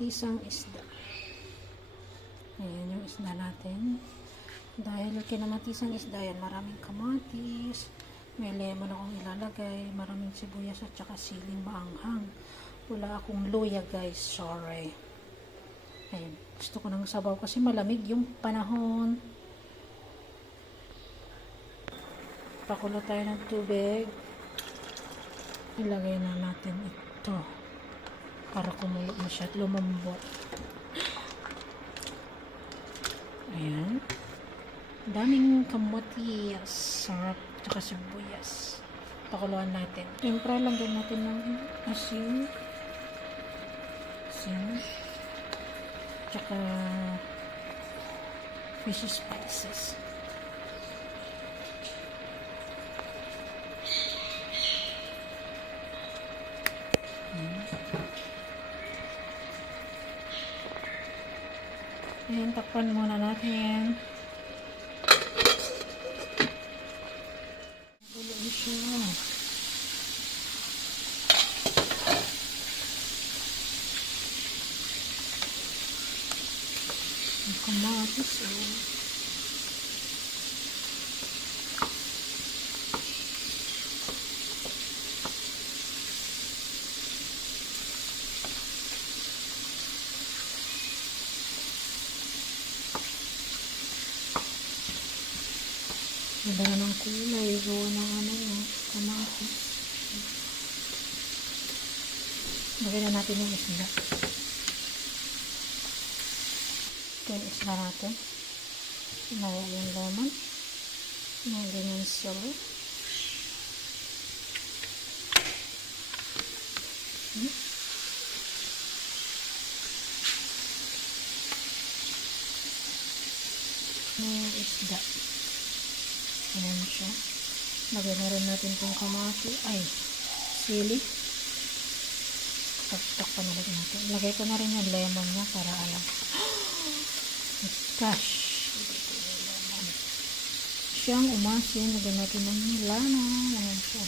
kinamatisang isda. Ayan yung isda natin. Dahil kinamatisang isda yan, maraming kamatis, may lemon akong ilalagay, maraming sibuyas at saka siling maanghang. Wala akong luya guys, sorry. Ayan, gusto ko ng sabaw kasi malamig yung panahon. Pakulo tayo ng tubig. Ilagay na natin ito para kumulo na siya at lumambot. Ayan. Daming kamatis, sarap, tsaka sibuyas. Pakuluan natin. Siyempre, lagyan natin ng asin. Tsaka fish spices. Ayan, takpan muna natin. Gulo siya. Ang kamatis, oh. Iba na ng kulay, gawa ng kamatis. Lagyan na natin yung isda. Ito yung isda natin. Lagyan yung lemon. Lagyan yung celery. Yung isda. Ayan siya. Lagyan na rin natin itong kamati. Ay, sili. Takpan ulit natin. Lagay ko na rin yung lemon niya para alam. Gosh. Siyang umasin. Lagyan natin ng milano. Ayan siya.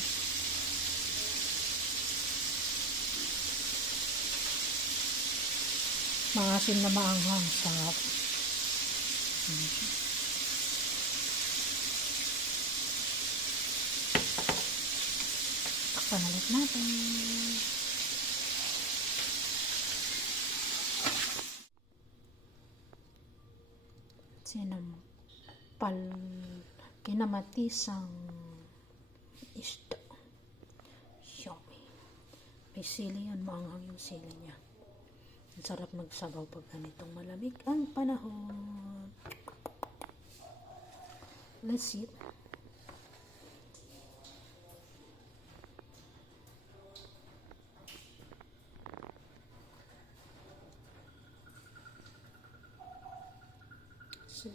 Maasin na maanghang. Sarap. Ayan siya. Panalit natin. Kinamatisang isda. Yummy. May sili yan. Maanghang yung sili niya. Ang sarap magsabaw pag ganitong malamig ang panahon. Let's eat. So,